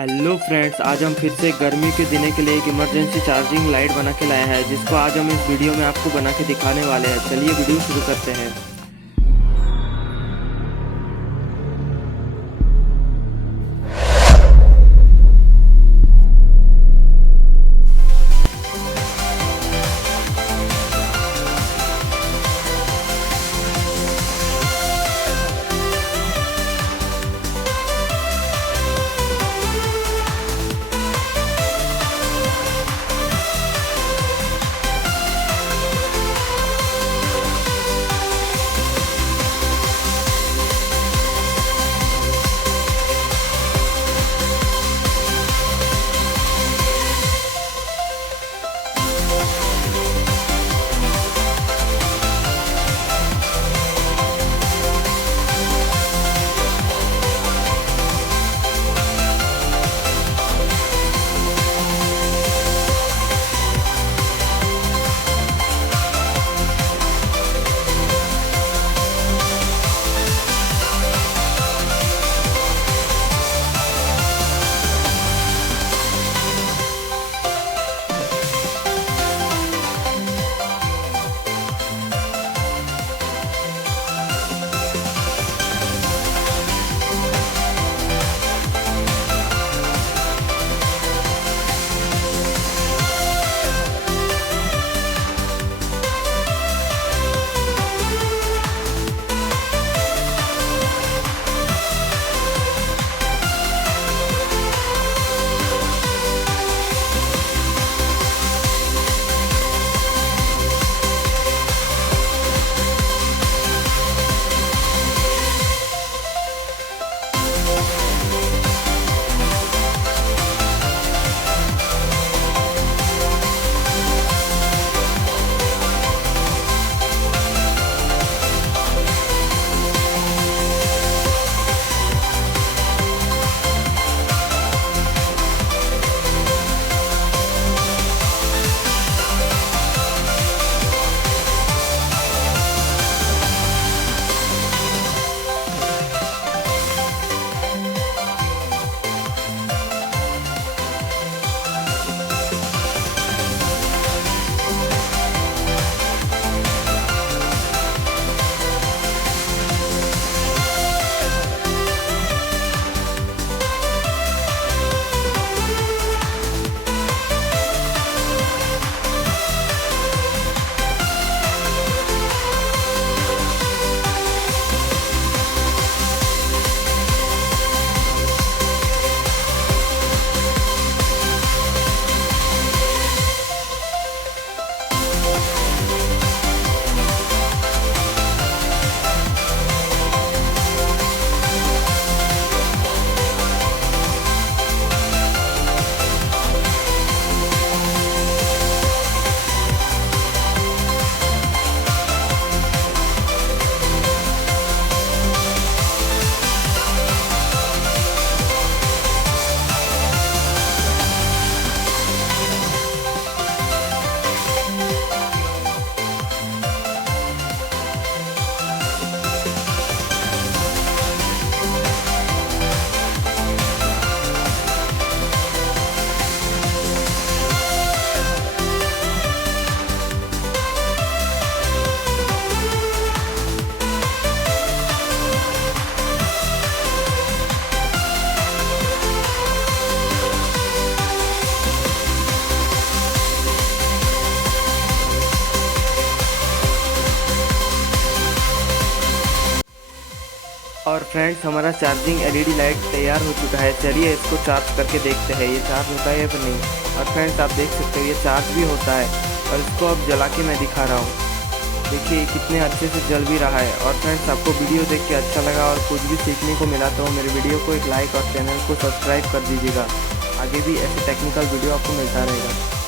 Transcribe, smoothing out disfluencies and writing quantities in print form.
Hello friends, आज हम फिर से गर्मी के दिनों के लिए एक इमरजेंसी चार्जिंग लाइट बना के लाए हैं, जिसको आज हम इस वीडियो में आपको बना के दिखाने वाले हैं। चलिए वीडियो शुरू करते हैं। और फ्रेंड्स, हमारा चार्जिंग एलईडी लाइट तैयार हो चुका है। चलिए इसको चार्ज करके देखते हैं ये चार्ज होता है या फिर नहीं। और फ्रेंड्स, आप देख सकते हो ये चार्ज भी होता है। और इसको अब जला के मैं दिखा रहा हूँ। देखिए कितने अच्छे से जल भी रहा है। और फ्रेंड्स, आपको वीडियो देख के अच्छा लगा और कुछ भी सीखने को मिला तो मेरे वीडियो को एक लाइक और चैनल को सब्सक्राइब कर दीजिएगा। आगे भी ऐसे टेक्निकल वीडियो आपको मिलता रहेगा।